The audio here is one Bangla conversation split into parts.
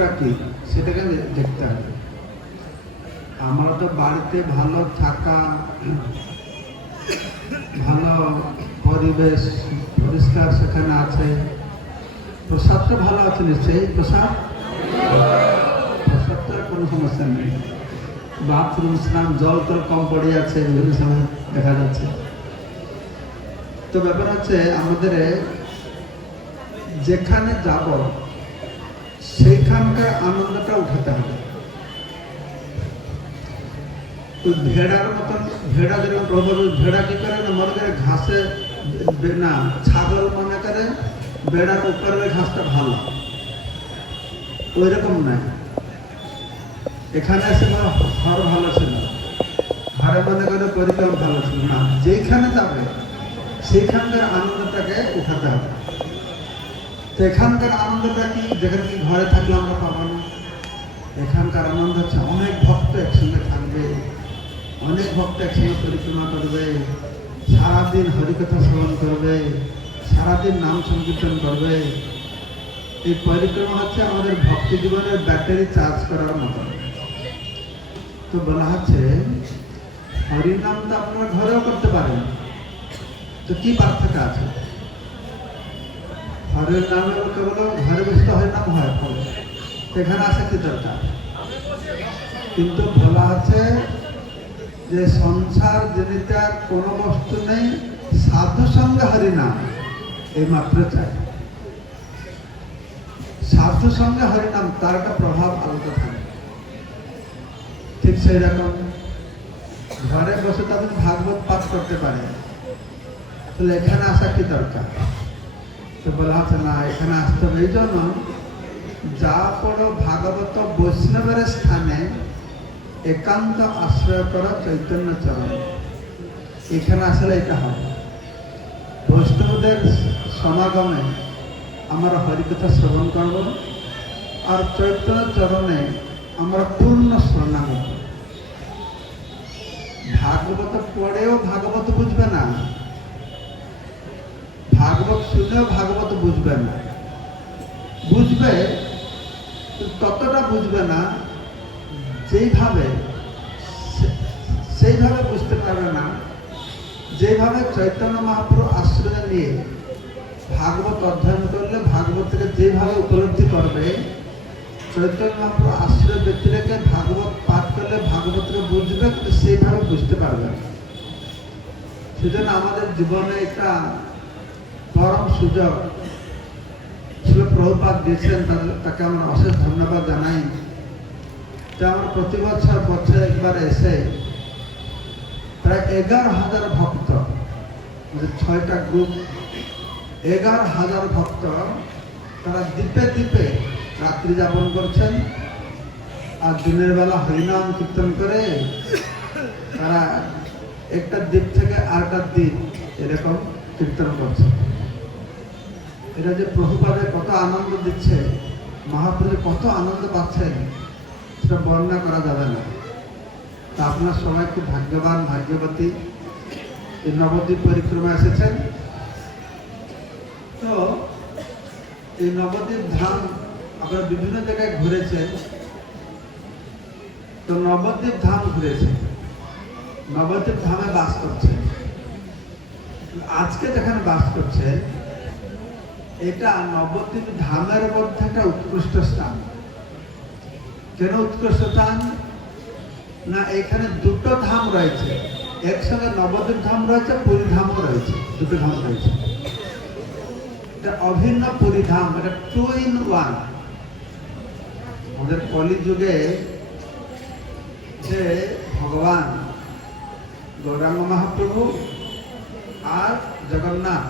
আনন্দটা কি সেটাকে দেখতে হবে। আমরা তো বাড়িতে ভালো থাকা, ভালো পরিবেশ, পরিষ্কার সেখানে আছে, প্রসাদটা ভালো আছে নিশ্চয়ই, প্রসাদটার কোনো সমস্যা নেই। বাথরুম স্নান জল তো কম পড়ে আছে বিভিন্ন সময় দেখা যাচ্ছে। তো ব্যাপার হচ্ছে আমাদের যেখানে যাব সেইখানকার আনন্দটা উঠাতে হবে। ভেড়ার মতন, ভেড়া যেরকম প্রভু ভেড়া কি করে না মনে করে ঘাসে না, ছাগল মনে করে বেড়ার উপরের ঘাসটা ভালো, ওই রকম নাই। এখানে এসে ঘর ভালো ছিল, ঘরে মনে করে পরিক্রম ভালো ছিল না, যেখানে যাবে সেইখানকার আনন্দটাকে উঠাতে হবে। তো এখানকার আনন্দটা কি, যেখানে কি ঘরে থাকলে আমরা পাবো না। এখানকার আনন্দ হচ্ছে অনেক ভক্ত একসঙ্গে থাকবে, অনেক ভক্ত একসঙ্গে পরিক্রমা করবে, সারাদিন হরিকথা শ্রবণ করবে, সারাদিন নাম সংকীর্তন করবে। এই পরিক্রমা হচ্ছে আমাদের ভক্তি জীবনের ব্যাটারি চার্জ করার মতো। তো বলা হচ্ছে হরিনাম তো আপনারা ঘরেও করতে পারেন, তো কি পার্থক্য আছে? হরের নামে কেবল ঘরে বসে তো হরিনাম হয়, ফলে সেখানে আসে কি দরকার? কিন্তু বলা আছে যে সংসার জনিতার কোনো বস্তু নেই, সাধু সঙ্গে হরিনাম এই মাত্র চাই। সাধু সঙ্গে হরিনাম তার একটা প্রভাব আলাদা থাকে। ঠিক সেই রকম ঘরে বসে তাদের ভাগবত পাঠ করতে পারে, তাহলে এখানে আসা কি দরকার? তো বলা হচ্ছে না, এখানে আসতে হবে এই জন্য যা পড়ো ভাগবত বৈষ্ণবের স্থানে একান্ত আশ্রয় করা চৈতন্য চরণ। এখানে আসলে এটা হয়, বৈষ্ণবদের সমাগমে আমরা হরিকথা শ্রবণ করব, আর চৈতন্য চরণে আমরা পূর্ণ শরণাগত। ভাগবত পড়েও ভাগবত বুঝবে না, ভাগবত শুনেও ভাগবত বুঝবে না, বুঝবে ততটা বুঝবে না সেইভাবে বুঝতে পারবে না যেভাবে চৈতন্য মহাপ্রভু আশ্রয় নিয়ে ভাগবত অধ্যয়ন করলে ভাগবত থেকে যেভাবে উপলব্ধি করবে, চৈতন্য মহাপ্রভু আশ্রয় ব্যক্তি রেখে ভাগবত পাঠ করলে ভাগবতকে বুঝবে, কিন্তু সেইভাবে বুঝতে পারবে না। সেজন্য আমাদের জীবনে একটা পরম সুযোগ ছিল, প্রভুপাদ দিয়েছেন, তাকে আমরা অশেষ ধন্যবাদ জানাই। যে আমরা প্রতি বছর একবার এসে প্রায় 11,000 ভক্ত, 6টা গ্রুপ, 11,000 ভক্ত তারা দ্বীপে দ্বীপে রাত্রি যাপন করছেন, আর দিনের বেলা হরিনাম কীর্তন করে তারা একটা দ্বীপ থেকে আরেকটা দ্বীপ এরকম কীর্তন করছে। এটা যে প্রভুপাদে কত আনন্দ দিচ্ছে, মহাপ্রভু কত আনন্দ পাচ্ছেন, সেটা বর্ণনা করা যাবে না। তা আপনার সবাই খুব ভাগ্যবান, ভাগ্যবতী, এই নবদ্বীপ পরিক্রমা এসেছেন। তো এই নবদ্বীপ ধাম আপনারা বিভিন্ন জায়গায় ঘুরেছেন, তো নবদ্বীপ ধাম ঘুরেছেন, নবদ্বীপ ধামে বাস করছেন। আজকে যেখানে বাস করছেন এটা নবদ্বীপ ধামের মধ্যে একটা উৎকৃষ্ট স্থান। কেন উৎকৃষ্ট স্থান না, এখানে দুটো ধাম রয়েছে, একসঙ্গে নবদ্বীপ ধাম রয়েছে, পুরী ধামও রয়েছে, দুটো ধাম রয়েছে। এটা অভিন্ন পুরী ধাম, এটা 2 in 1। আমাদের কলিযুগে যে ভগবান গৌরাঙ্গ মহাপ্রভু আর জগন্নাথ,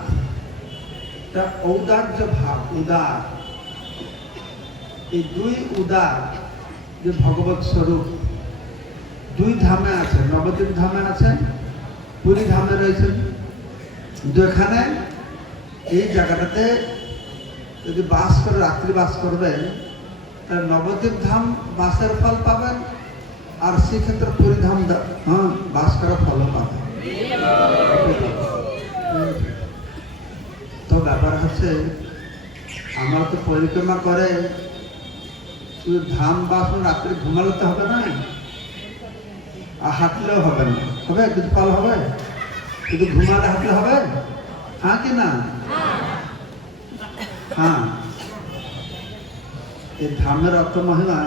এটা ঔদার্য ভাব, উদার, এই দুই উদার যে ভগবত স্বরূপ দুই ধামে আছে, নবদ্বীপ ধামে আছেন, পুরী ধামে রয়েছেন। যেখানে এই জায়গাটাতে যদি বাস করে রাত্রি বাস করবেন, তাহলে নবদ্বীপ ধাম বাসের ফল পাবেন, আর সেক্ষেত্রে পুরী ধাম বাস করার ফলও পাবেন। তো ব্যাপার হচ্ছে আমরা তো পরিক্রমা করে শুধু ধাম বাসন রাত্রে ঘুমালে তো হবে না, আর হাঁটলেও হবে না। হবে কিছু ফল হবে? শুধু ঘুমালে হাঁটলে হবে? হ্যাঁ কি না? হ্যাঁ। এই ধামের অর্থ মহিমা,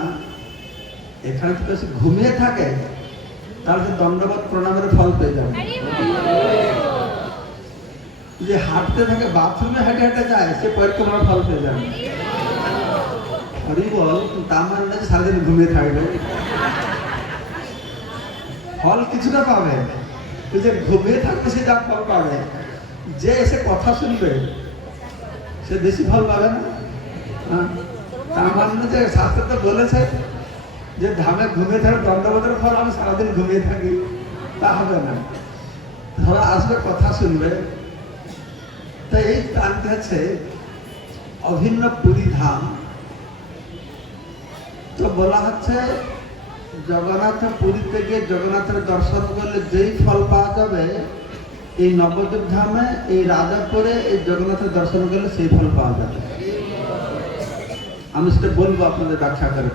এখানে যদি সে ঘুমিয়ে থাকে তাহলে সে দণ্ডবত প্রণামের ফল পেয়ে যাবে। যে হাঁটতে থাকে, বাথরুমে হেঁটে হেঁটে যায়, সে পরিক্রমার ফল পেয়ে যাবে। হরি বল, তার মানে না যে সারাদিন ঘুমিয়ে থাকবে, ফল কিছুটা পাবে। যে ঘুমিয়ে থাকবে সে যা ফল পাবে, যে এসে কথা শুনবে সে বেশি ফল পাবে না। তার মানে যে শাস্ত্র তো বলেছে যে ধামে ঘুমিয়ে থাকে দণ্ডবোধের ফল, আমি সারাদিন ঘুমিয়ে থাকি, তা হবে না। ধরো আসবে, কথা শুনবে। তো এই প্রান্তে আছে অভিন্ন পুরী ধাম। তো বলা হচ্ছে জগন্নাথ পুরীতে গিয়ে জগন্নাথের দর্শন করলে যেই ফল পাওয়া যাবে, এই নবদ্বীপ ধামে এই রাজাপুরে এই জগন্নাথের দর্শন করলে সেই ফল পাওয়া যাবে। আমি সেটা বলবো আপনাদের ব্যাখ্যা করে।